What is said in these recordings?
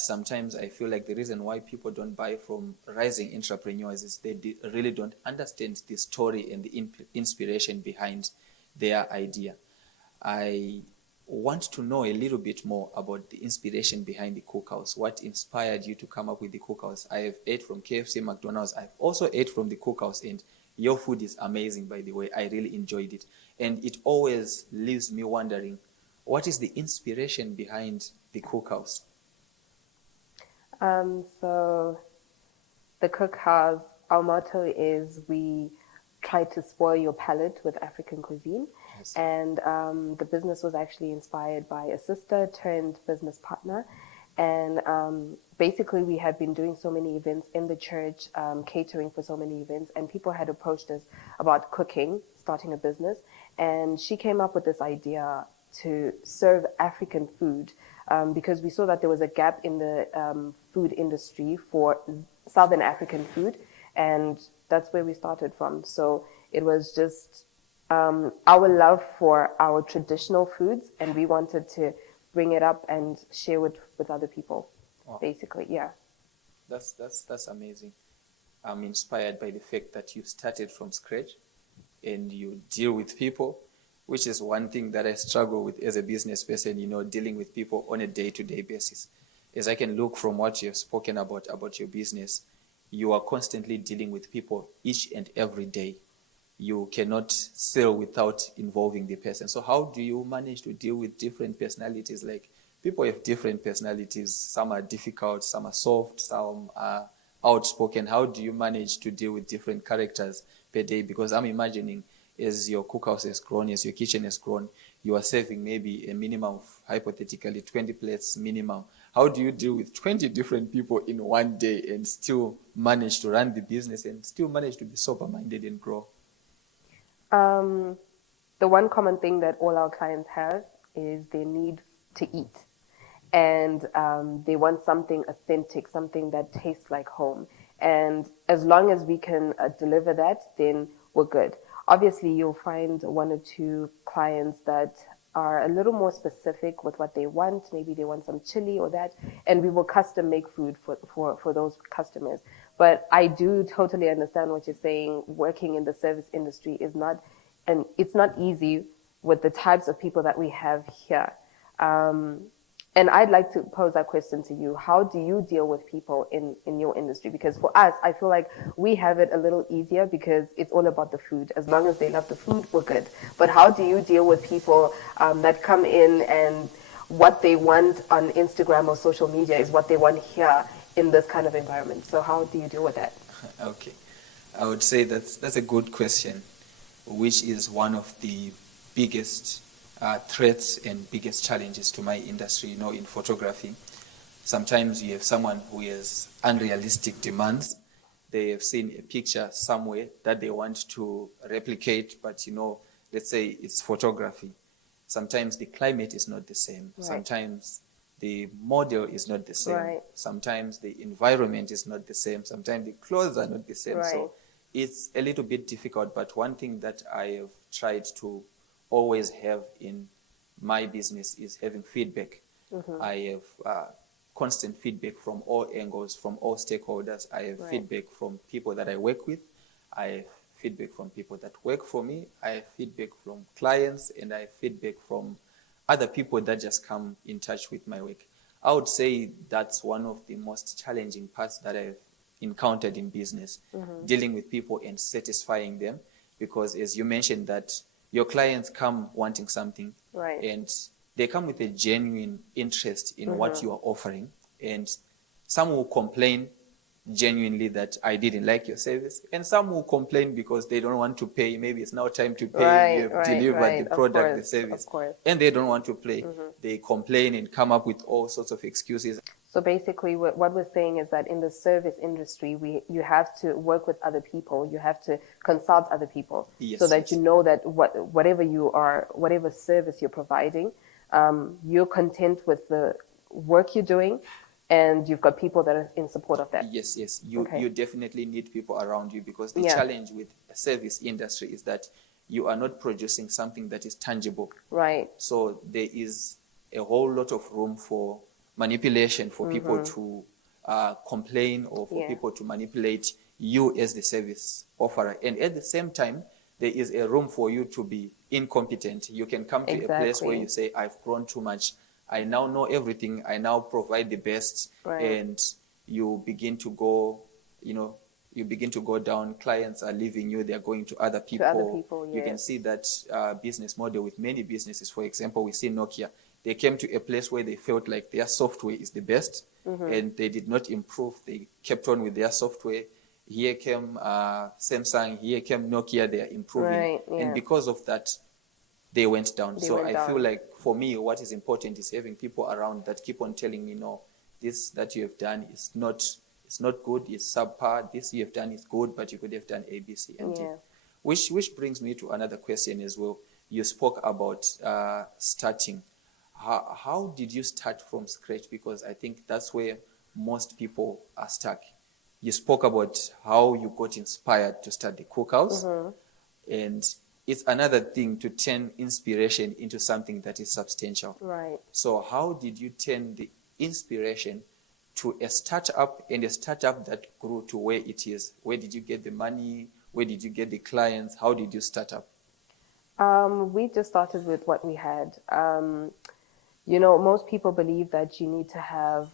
sometimes I feel like the reason why people don't buy from rising entrepreneurs is they really don't understand the story and the inspiration behind their idea. I want to know a little bit more about the inspiration behind the cookhouse. What inspired you to come up with the cookhouse? I have ate from KFC, McDonald's. I've also ate from the cookhouse, and your food is amazing, by the way. I really enjoyed it. And it always leaves me wondering, what is the inspiration behind the cookhouse? So the cookhouse, our motto is we try to spoil your palate with African cuisine. Yes. And the business was actually inspired by a sister turned business partner. And basically, we had been doing so many events in the church, catering for so many events, and people had approached us about cooking, starting a business. And she came up with this idea to serve African food because we saw that there was a gap in the food industry for Southern African food. And that's where we started from. So it was just our love for our traditional foods, and we wanted to bring it up and share it with other people. Wow. Basically, yeah. That's amazing. I'm inspired by the fact that you started from scratch and you deal with people, which is one thing that I struggle with as a business person, dealing with people on a day-to-day basis. As I can look from what you've spoken about your business, you are constantly dealing with people each and every day. You cannot sell without involving the person. So how do you manage to deal with different personalities? Like, people have different personalities. Some are difficult, some are soft, some are outspoken. How do you manage to deal with different characters per day? Because I'm imagining as your cookhouse has grown, as your kitchen has grown, you are serving maybe a minimum of, hypothetically, 20 plates minimum. How do you deal with 20 different people in one day and still manage to run the business and still manage to be sober-minded and grow? The one common thing that all our clients have is they need to eat. And they want something authentic, something that tastes like home. And as long as we can deliver that, then we're good. Obviously, you'll find one or two clients that are a little more specific with what they want. Maybe they want some chili or that, and we will custom make food for those customers. But I do totally understand what you're saying. Working in the service industry is not, and it's not easy with the types of people that we have here. And I'd like to pose that question to you. How do you deal with people in your industry? Because for us, I feel like we have it a little easier because it's all about the food. As long as they love the food, we're good. But how do you deal with people that come in and what they want on Instagram or social media is what they want here in this kind of environment? So how do you deal with that? Okay. I would say that's a good question, which is one of the biggest threats and biggest challenges to my industry, in photography. Sometimes you have someone who has unrealistic demands. They have seen a picture somewhere that they want to replicate, but let's say it's photography. Sometimes the climate is not the same. Right. Sometimes the model is not the same. Right. Sometimes the environment is not the same. Sometimes the clothes are not the same. Right. So it's a little bit difficult, but one thing that I have tried to always have in my business is having feedback. Mm-hmm. I have constant feedback from all angles, from all stakeholders. I have feedback from people that I work with. I have feedback from people that work for me. I have feedback from clients, and I have feedback from other people that just come in touch with my work. I would say that's one of the most challenging parts that I've encountered in business, dealing with people and satisfying them, because as you mentioned that your clients come wanting something, and they come with a genuine interest in what you are offering. And some will complain genuinely that I didn't like your service, and some will complain because they don't want to pay. Maybe it's now time to pay. You have delivered the product, the service, and they don't want to pay. They complain and come up with all sorts of excuses. So basically, what we're saying is that in the service industry, you have to work with other people. You have to consult other people, so that you know that whatever service you're providing, you're content with the work you're doing, and you've got people that are in support of that. Yes. You definitely need people around you, because the challenge with a service industry is that you are not producing something that is tangible. Right. So there is a whole lot of room for manipulation for people to complain, or for people to manipulate you as the service offerer. And at the same time, there is a room for you to be incompetent. You can come to a place where you say, I've grown too much. I now know everything. I now provide the best. And you begin to go, you begin to go down. Clients are leaving you. They're going to other people. You can see that business model with many businesses. For example, we see Nokia. They came to a place where they felt like their software is the best, and they did not improve. They kept on with their software. Here came Samsung, here came Nokia, they are improving. And because of that, they went down. I feel like for me, what is important is having people around that keep on telling me, no, this that you have done is not, it's not good, it's subpar. This you have done is good, but you could have done A, B, C, and D. Which brings me to another question as well. You spoke about starting. How did you start from scratch? Because I think that's where most people are stuck. You spoke about how you got inspired to start the cookhouse, and it's another thing to turn inspiration into something that is substantial. So how did you turn the inspiration to a startup, and a startup that grew to where it is? Where did you get the money? Where did you get the clients? How did you start up? We just started with what we had. Most people believe that you need to have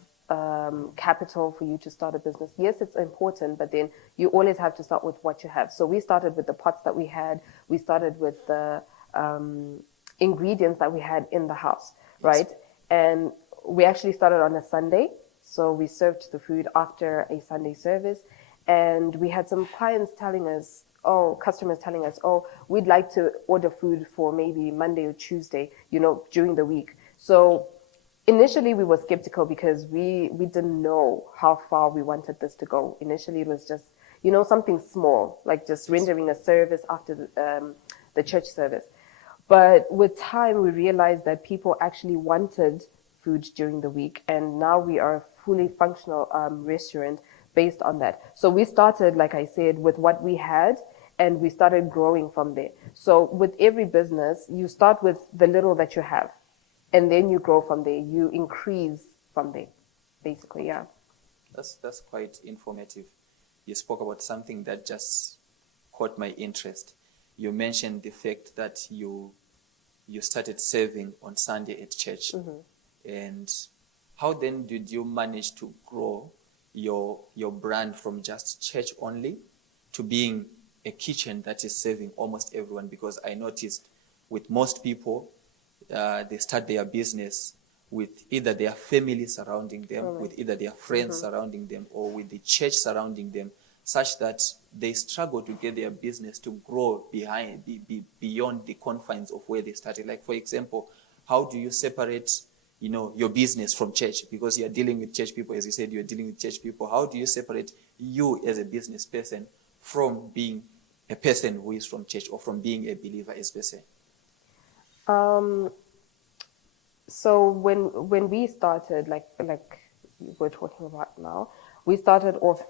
capital for you to start a business. Yes, it's important, but then you always have to start with what you have. So we started with the pots that we had. We started with the ingredients that we had in the house, right? And we actually started on a Sunday. So we served the food after a Sunday service. And we had some clients telling us, customers telling us, we'd like to order food for maybe Monday or Tuesday, during the week. So initially we were skeptical because we didn't know how far we wanted this to go. Initially it was just, something small, like just rendering a service after the church service. But with time we realized that people actually wanted food during the week, and now we are a fully functional restaurant based on that. So we started, like I said, with what we had, and we started growing from there. So with every business, you start with the little that you have, and then you grow from there. You increase from there, basically, That's quite informative. You spoke about something that just caught my interest. You mentioned the fact that you started serving on Sunday at church. And how then did you manage to grow your brand from just church only to being a kitchen that is serving almost everyone? Because I noticed with most people, they start their business with either their family surrounding them, with either their friends surrounding them, or with the church surrounding them, such that they struggle to get their business to grow beyond the confines of where they started. Like, for example, how do you separate your business from church? Because you're dealing with church people, as you said, you're dealing with church people. How do you separate you as a business person from being a person who is from church, or from being a believer, as per se? So when we started, like we're talking about now, we started off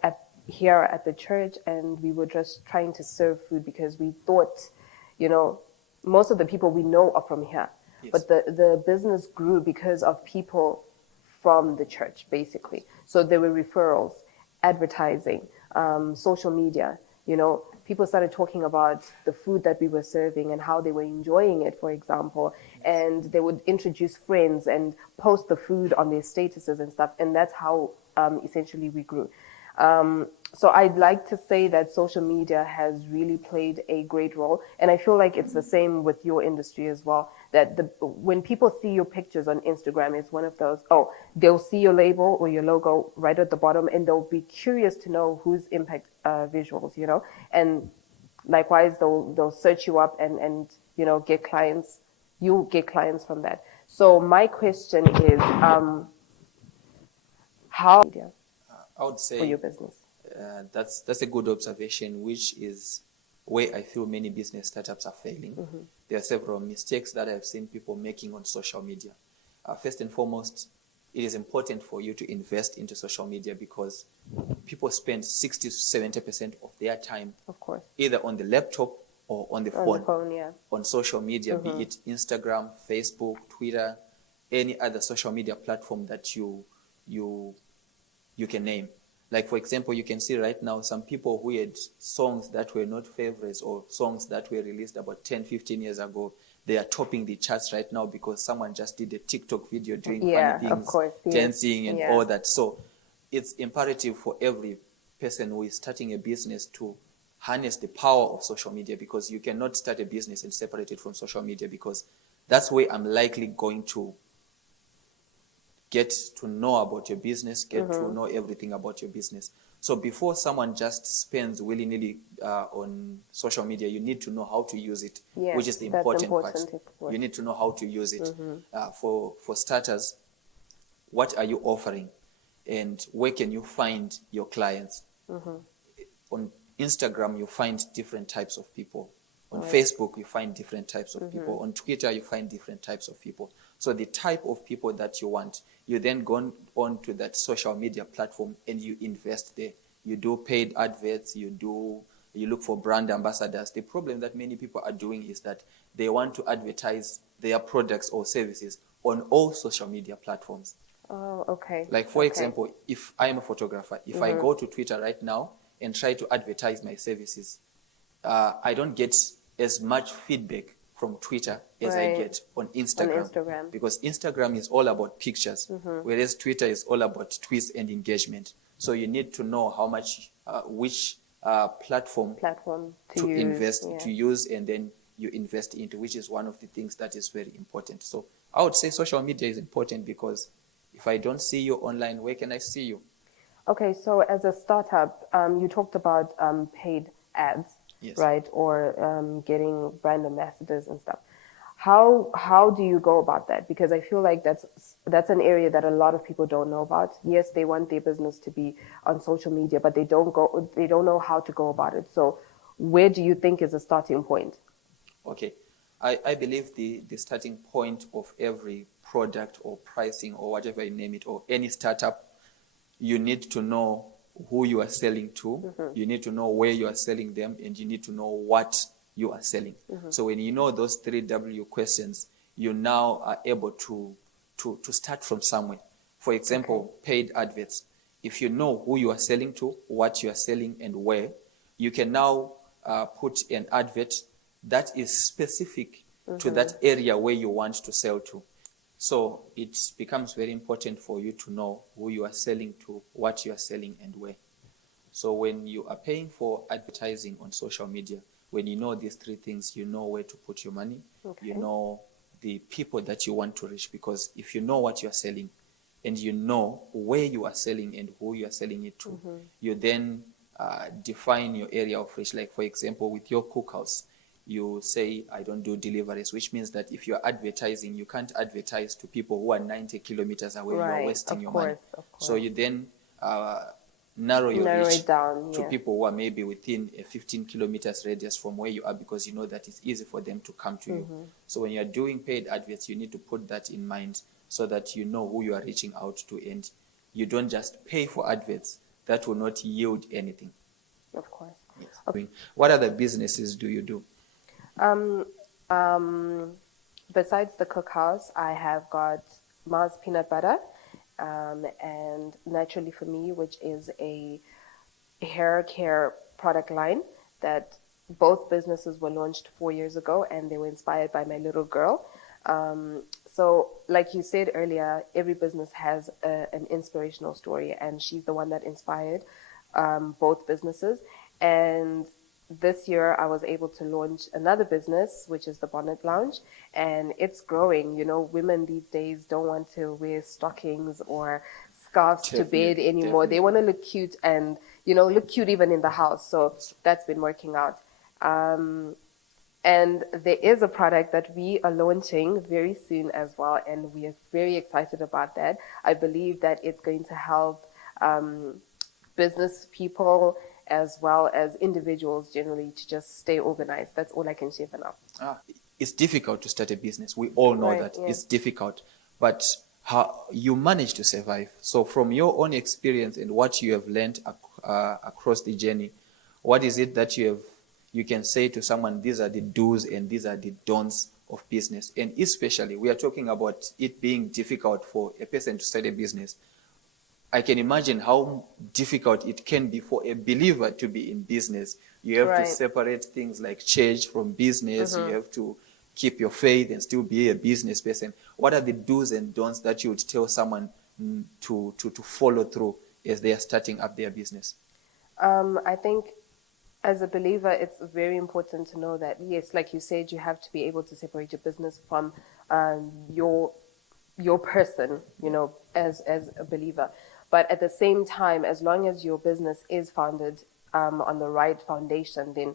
here at the church, and we were just trying to serve food because we thought, most of the people we know are from here. But the business grew because of people from the church, basically. So there were referrals, advertising, social media. People started talking about the food that we were serving and how they were enjoying it, for example. And they would introduce friends and post the food on their statuses and stuff. And that's how essentially we grew. So I'd like to say that social media has really played a great role. And I feel like it's the same with your industry as well, that when people see your pictures on Instagram, it's one of those, they'll see your label or your logo right at the bottom, and they'll be curious to know whose Impact Visuals, and likewise, they'll search you up and get clients. You get clients from that. So my question is, how I would say for your business? That's a good observation, which is where I feel many business startups are failing. There are several mistakes that I've seen people making on social media. First and foremost, it is important for you to invest into social media because people spend 60 to 70% of their time, of course, either on the laptop or on the phone, yeah, on social media, be it Instagram, Facebook, Twitter, any other social media platform that you can name. Like, for example, you can see right now some people who had songs that were not favorites or songs that were released about 10, 15 years ago. They are topping the charts right now because someone just did a TikTok video doing funny things, of course, yes. dancing and all that. So it's imperative for every person who is starting a business to harness the power of social media, because you cannot start a business and separate it from social media, because that's where I'm likely going to get to know about your business, get to know everything about your business. So before someone just spends willy-nilly on social media, you need to know how to use it, which is the important part. You need to know how to use it. For starters, what are you offering, and where can you find your clients? On Instagram, you find different types of people. On Facebook, you find different types of people. On Twitter, you find different types of people. So the type of people that you want, you then go on to that social media platform and you invest there. You do paid adverts, you look for brand ambassadors. The problem that many people are doing is that they want to advertise their products or services on all social media platforms. Oh, okay. Like, for example, if I'm a photographer, if I go to Twitter right now and try to advertise my services, I don't get as much feedback from Twitter as I get on Instagram. Because Instagram is all about pictures, whereas Twitter is all about tweets and engagement. So you need to know how much, which platform to invest, to use, and then you invest into, which is one of the things that is very important. So I would say social media is important, because if I don't see you online, where can I see you? Okay, so as a startup, you talked about paid ads. Yes. Right, or getting brand ambassadors and stuff. How do you go about that? Because I feel like that's an area that a lot of people don't know about. Yes, they want their business to be on social media, but they don't know how to go about it. So where do you think is a starting point? Okay, I believe the starting point of every product or pricing or whatever you name it, or any startup, you need to know who you are selling to, you need to know where you are selling them, and you need to know what you are selling. So when you know those 3 W questions, you now are able to start from somewhere. For example, paid adverts. If you know who you are selling to, what you are selling, and where, you can now put an advert that is specific to that area where you want to sell to. So it becomes very important for you to know who you are selling to, what you are selling, and where. So when you are paying for advertising on social media, when you know these 3 things, you know where to put your money, you know the people that you want to reach. Because if you know what you are selling and you know where you are selling and who you are selling it to, you then define your area of reach. Like, for example, with your cookhouse, you say, I don't do deliveries, which means that if you're advertising, you can't advertise to people who are 90 kilometers away. You're wasting your money. So you then narrow your reach down, to people who are maybe within a 15 kilometers radius from where you are, because you know that it's easy for them to come to you. So when you're doing paid adverts, you need to put that in mind, so that you know who you are reaching out to, and you don't just pay for adverts that will not yield anything. Of course. Yes. Okay. What other businesses do you do? Besides the cookhouse, I have got Mars Peanut Butter and Naturally for Me, which is a hair care product line that both businesses were launched 4 years ago, and they were inspired by my little girl. So like you said earlier, every business has an inspirational story, and she's the one that inspired both businesses. And this year I was able to launch another business, which is the Bonnet Lounge, and it's growing. You know, women these days don't want to wear stockings or scarves to bed anymore. They want to look cute, and, you know, look cute even in the house. So that's been working out. And there is a product that we are launching very soon as well, and we are very excited about that. I believe that it's going to help business people as well as individuals generally to just stay organized. That's all I can share for now. It's difficult to start a business. We all know that. It's difficult. But how you manage to survive. So from your own experience and what you have learned across the journey, what is it that you can say to someone, these are the do's and these are the don'ts of business. And especially, we are talking about it being difficult for a person to start a business. I can imagine how difficult it can be for a believer to be in business. You have to separate things like church from business. You have to keep your faith and still be a business person. What are the do's and don'ts that you would tell someone to follow through as they are starting up their business? I think as a believer, it's very important to know that, yes, like you said, you have to be able to separate your business from your person, as a believer. But at the same time, as long as your business is founded on the right foundation, then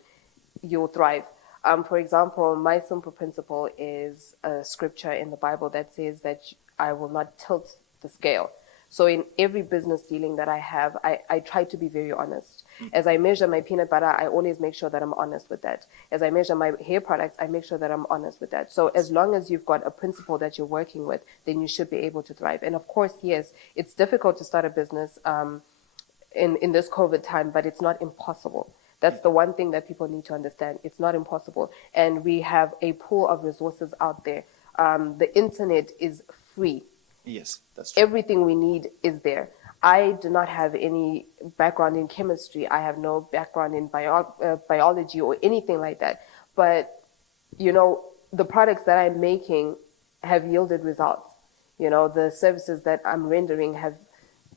you'll thrive. For example, my simple principle is a scripture in the Bible that says that I will not tilt the scale. So in every business dealing that I have, I try to be very honest. As I measure my peanut butter, I always make sure that I'm honest with that. As I measure my hair products, I make sure that I'm honest with that. So as long as you've got a principle that you're working with, then you should be able to thrive. And of course, yes, it's difficult to start a business in this COVID time, but it's not impossible. That's the one thing that people need to understand. It's not impossible. And we have a pool of resources out there. The internet is free. Yes, that's true. Everything we need is there. I do not have any background in chemistry. I have no background in biology or anything like that. But, the products that I'm making have yielded results. The services that I'm rendering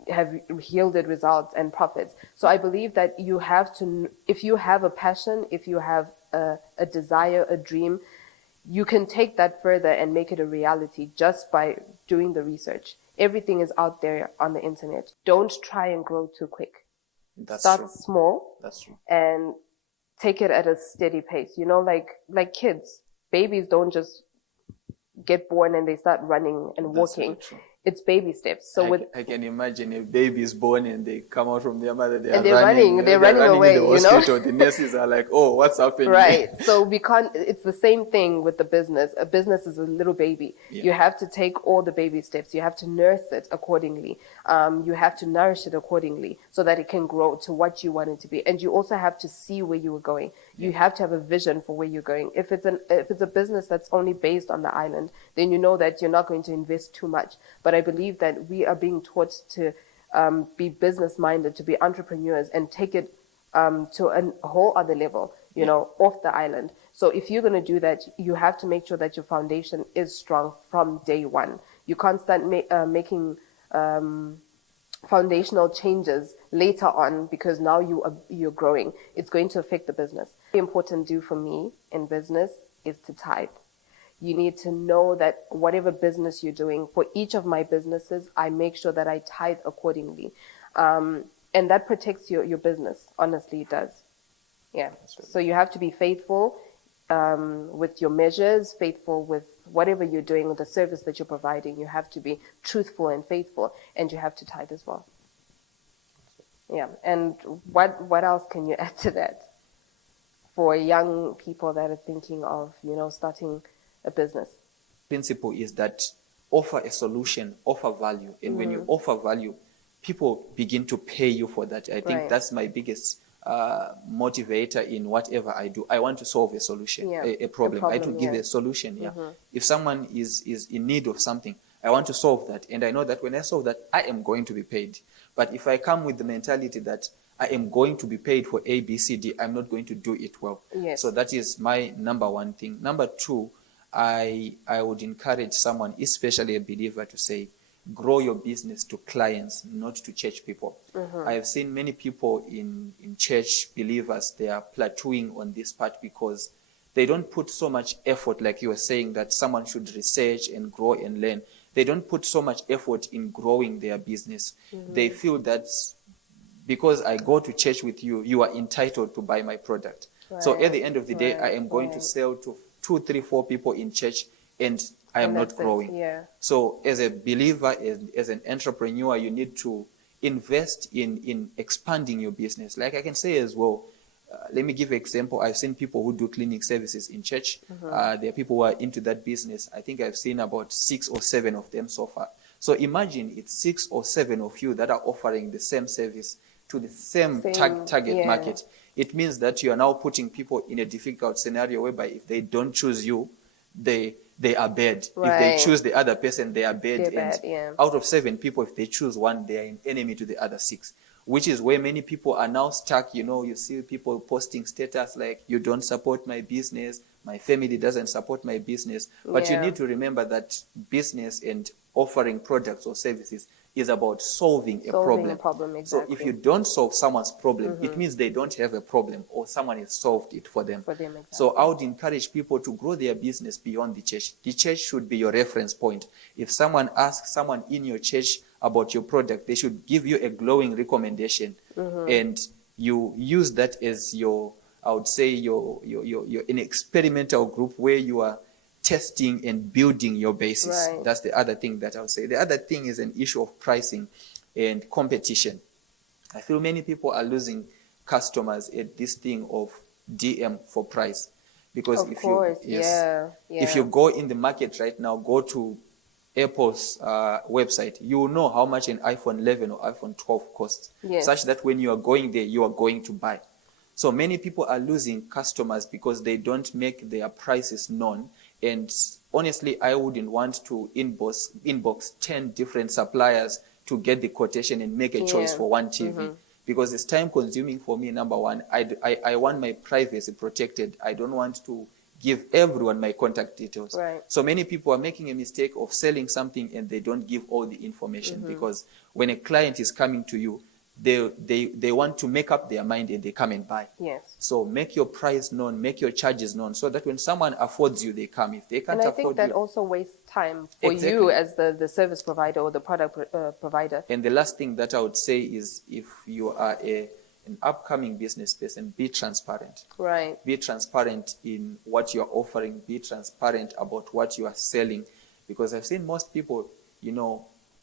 have yielded results and profits. So I believe that you have to, if you have a passion, if you have a desire, a dream, you can take that further and make it a reality just by doing the research. Everything is out there on the internet. Don't try and grow too quick. Start small. That's true. And take it at a steady pace. Like kids, babies don't just get born and they start running and walking. True. It's baby steps. So I can imagine a baby is born and they come out from their mother. They're running away. In the hospital. The nurses are like, "Oh, what's happening?" Right. So we can't. It's the same thing with the business. A business is a little baby. Yeah. You have to take all the baby steps. You have to nurse it accordingly. You have to nourish it accordingly so that it can grow to what you want it to be. And you also have to see where you are going. You have to have a vision for where you're going. If it's a business that's only based on the island, then you know that you're not going to invest too much. But I believe that we are being taught to be business-minded, to be entrepreneurs, and take it to a whole other level, off the island. So if you're going to do that, you have to make sure that your foundation is strong from day one. You can't start making foundational changes later on because now you're growing. It's going to affect the business. The important do for me in business is to tithe. You need to know that whatever business you're doing, for each of my businesses, I make sure that I tithe accordingly. And that protects your business. Honestly, it does. Yeah. So you have to be faithful with your measures, faithful with whatever you're doing, with the service that you're providing. You have to be truthful and faithful, and you have to tithe as well. Yeah. And what else can you add to that for young people that are thinking of, starting a business? Principle is that offer a solution, offer value. And when you offer value, people begin to pay you for that. I think that's my biggest motivator in whatever I do. I want to solve a solution, a problem. I want to give a solution. Yeah. If someone is in need of something, I want to solve that. And I know that when I solve that, I am going to be paid. But if I come with the mentality that I am going to be paid for A, B, C, D, I'm not going to do it well. Yes. So that is my number one thing. Number two, I would encourage someone, especially a believer, to say, grow your business to clients, not to church people. I have seen many people in church, believers, they are plateauing on this part because they don't put so much effort, like you were saying, that someone should research and grow and learn. They don't put so much effort in growing their business. They feel that because I go to church with you, you are entitled to buy my product. So at the end of the day, I am going to sell to 2, 3, 4 people in church, and I am not growing. So as a believer, as an entrepreneur, you need to invest in expanding your business. Like I can say as well, let me give an example. I've seen people who do cleaning services in church. There are people who are into that business. I think I've seen about 6 or 7 of them so far. So imagine it's 6 or 7 of you that are offering the same service to the same target market. It means that you are now putting people in a difficult scenario whereby if they don't choose you, they are bad. If they Right. choose the other person, they are bad. They're And bad, yeah. out of 7 people, if they choose one, they are an enemy to the other 6. Which is where many people are now stuck. You see people posting status like, you don't support my business, my family doesn't support my business. But you Yeah. need to remember that business and offering products or services is about solving a problem. So if exactly. you don't solve someone's problem, it means they don't have a problem, or someone has solved it for them. Exactly. So I would encourage people to grow their business beyond the church should be your reference point. If someone asks someone in your church about your product, they should give you a glowing recommendation, and you use that as your, I would say, your an experimental group where you are testing and building your basis. Right. That's the other thing that I would say. The other thing is an issue of pricing and competition. I feel many people are losing customers at this thing of DM for price. Because Of course, yeah. if you go in the market right now, go to Apple's website, you will know how much an iPhone 11 or iPhone 12 costs, Yes. such that when you are going there, you are going to buy. So many people are losing customers because they don't make their prices known. And honestly, I wouldn't want to inbox 10 different suppliers to get the quotation and make a choice Yeah. for one TV. Because it's time consuming for me, number one. I want my privacy protected. I don't want to give everyone my contact details. Right. So many people are making a mistake of selling something and they don't give all the information, because when a client is coming to you, they want to make up their mind and they come and buy. Yes. So make your price known, make your charges known, so that when someone affords you, they come. If they can't And I afford think that you. also wastes time for you Exactly. as the service provider or the product provider. And the last thing that I would say is, if you are an upcoming business person, be transparent. Right. Be transparent in what you're offering. Be transparent about what you are selling. Because I've seen most people,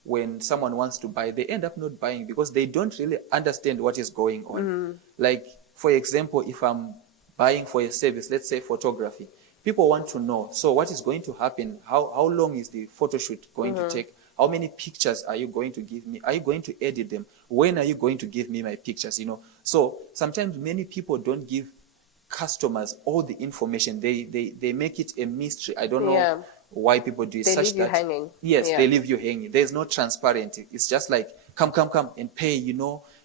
when someone wants to buy, they end up not buying because they don't really understand what is going on. Like, for example, if I'm buying for a service, let's say photography, people want to know, so what is going to happen? How long is the photo shoot going to take? How many pictures are you going to give me? Are you going to edit them? When are you going to give me my pictures? So sometimes many people don't give customers all the information. They make it a mystery. I don't know why people do it. They such leave you that hanging. Yes, Yeah. they leave you hanging. There's no transparency. It's just like, come and pay,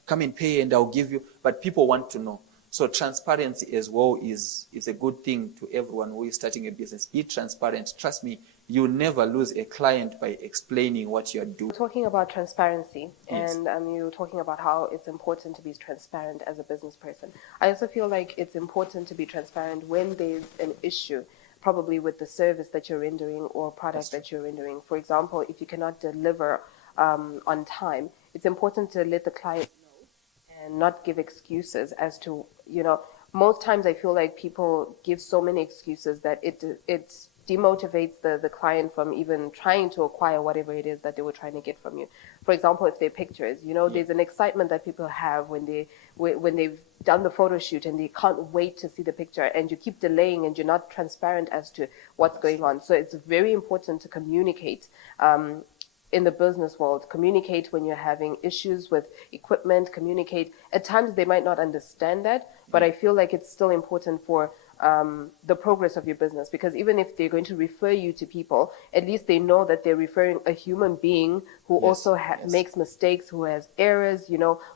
come and pay and I'll give you. But people want to know. So transparency as well is a good thing to everyone who is starting a business. Be transparent. Trust me, you'll never lose a client by explaining what you're doing. Talking about transparency, Yes. and you were talking about how it's important to be transparent as a business person. I also feel like it's important to be transparent when there's an issue, probably with the service that you're rendering or product that you're rendering. For example, if you cannot deliver on time, it's important to let the client know and not give excuses as to, most times I feel like people give so many excuses that it demotivates the client from even trying to acquire whatever it is that they were trying to get from you. For example, if they're pictures, there's an excitement that people have when they've done the photo shoot and they can't wait to see the picture, and you keep delaying and you're not transparent as to what's going on. So it's very important to communicate in the business world. Communicate when you're having issues with equipment. Communicate. At times they might not understand that, but I feel like it's still important for the progress of your business, because even if they're going to refer you to people, at least they know that they're referring a human being who also makes mistakes, who has errors,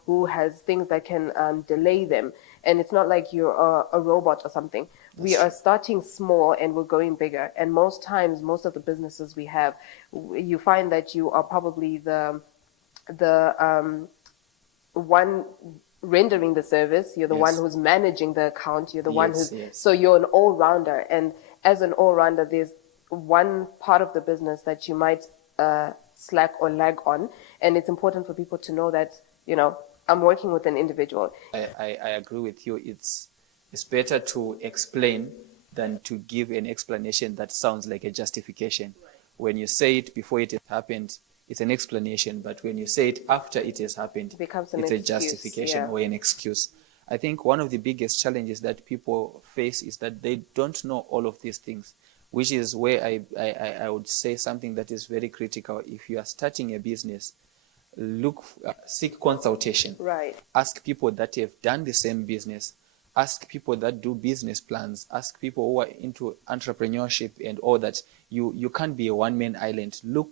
who has things that can delay them. And it's not like you're a robot or something. We are starting small and we're going bigger. And most times, most of the businesses we have, you find that you are probably the one rendering the service, you're the one who's managing the account, you're the one who's so you're an all-rounder. And as an all-rounder, there's one part of the business that you might slack or lag on, and it's important for people to know that I'm working with an individual. I agree with you. It's better to explain than to give an explanation that sounds like a justification. When you say it before it has happened, it's an explanation, but when you say it after it has happened, it's a justification or an excuse. I think one of the biggest challenges that people face is that they don't know all of these things, which is where I would say something that is very critical. If you are starting a business, seek consultation. Right. Ask people that have done the same business. ask people that do business plans, ask people who are into entrepreneurship and all that. You can't be a one-man island. Look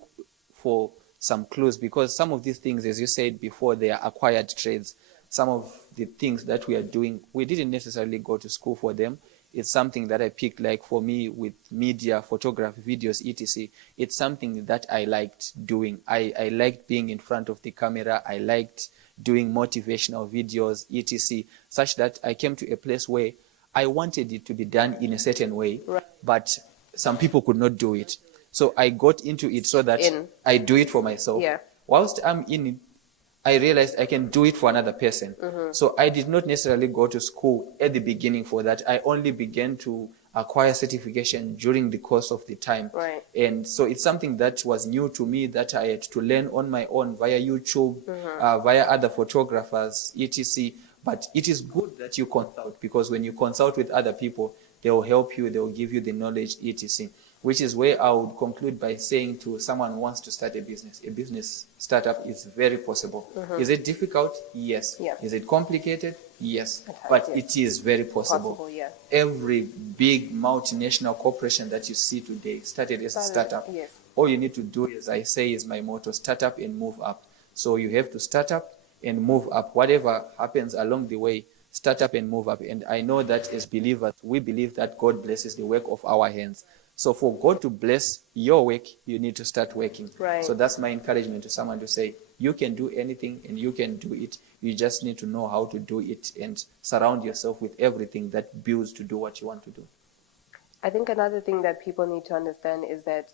for some clues, because some of these things, as you said before, they are acquired trades. Some of the things that we are doing, we didn't necessarily go to school for them. It's something that I picked, like for me with media, photography, videos, etc. It's something that I liked doing. I liked being in front of the camera. I liked doing motivational videos, etc. Such that I came to a place where I wanted it to be done in a certain way, Right. but some people could not do it. So I got into it so that I do it for myself. Yeah. Whilst I'm in it, I realized I can do it for another person. So I did not necessarily go to school at the beginning for that. I only began to acquire certification during the course of the time. Right. And so it's something that was new to me, that I had to learn on my own via YouTube, via other photographers, etc. But it is good that you consult, because when you consult with other people, they will help you, they will give you the knowledge, etc. Which is where I would conclude by saying to someone who wants to start a business startup is very possible. Is it difficult? Yes. Yeah. Is it complicated? Yes. But it is very possible. Yeah. Every big multinational corporation that you see today started as a startup. Yes. All you need to do, as I say, is my motto: start up and move up. So you have to start up and move up. Whatever happens along the way, start up and move up. And I know that as believers, we believe that God blesses the work of our hands. So for God to bless your work, you need to start working. Right. So that's my encouragement to someone, to say, you can do anything and you can do it. You just need to know how to do it and surround yourself with everything that builds to do what you want to do. I think another thing that people need to understand is that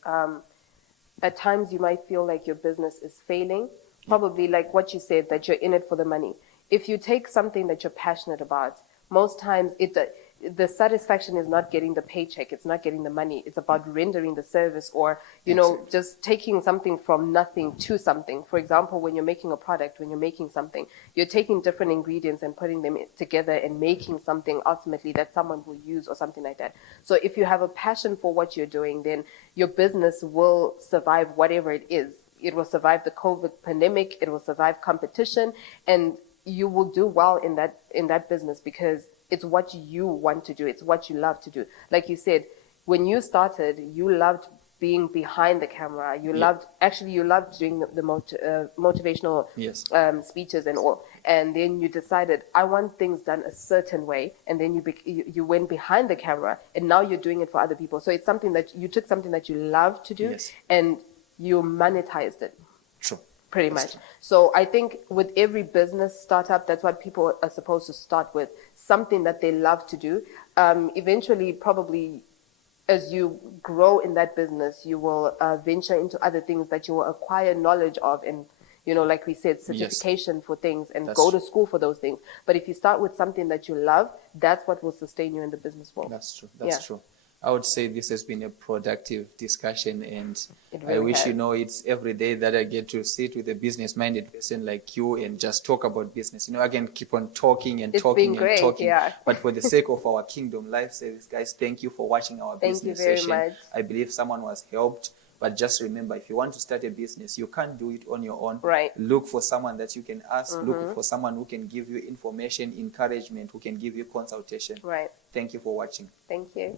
at times you might feel like your business is failing. Probably like what you said, that you're in it for the money. If you take something that you're passionate about, most times the satisfaction is not getting the paycheck, it's not getting the money, it's about rendering the service, or just taking something from nothing to something. For example, when you're making a product, when you're making something, you're taking different ingredients and putting them together and making something ultimately that someone will use, or something like that. So if you have a passion for what you're doing, then your business will survive whatever it is. It will survive the COVID pandemic, it will survive competition, and you will do well in that business, because it's what you want to do. It's what you love to do. Like you said, when you started, you loved being behind the camera. You loved doing the motivational speeches and all. And then you decided, I want things done a certain way. And then you went behind the camera, and now you're doing it for other people. So it's something that you took something that you love to do, and you monetized it. True. Pretty much. So I think with every business startup, that's what people are supposed to start with, something that they love to do. Eventually, probably, as you grow in that business, you will venture into other things that you will acquire knowledge of, and like we said, certification for things, and go to school for those things. But if you start with something that you love, that's what will sustain you in the business world. That's true. That's true. I would say this has been a productive discussion, and really I wish has. It's every day that I get to sit with a business-minded person like you and just talk about business. I can keep on talking and talking and talking. But for the sake of our Kingdom Life Service, guys, thank you for watching our business session. Much. I believe someone was helped. But just remember, if you want to start a business, you can't do it on your own. Right. Look for someone that you can ask. Look for someone who can give you information, encouragement, who can give you consultation. Right. Thank you for watching. Thank you.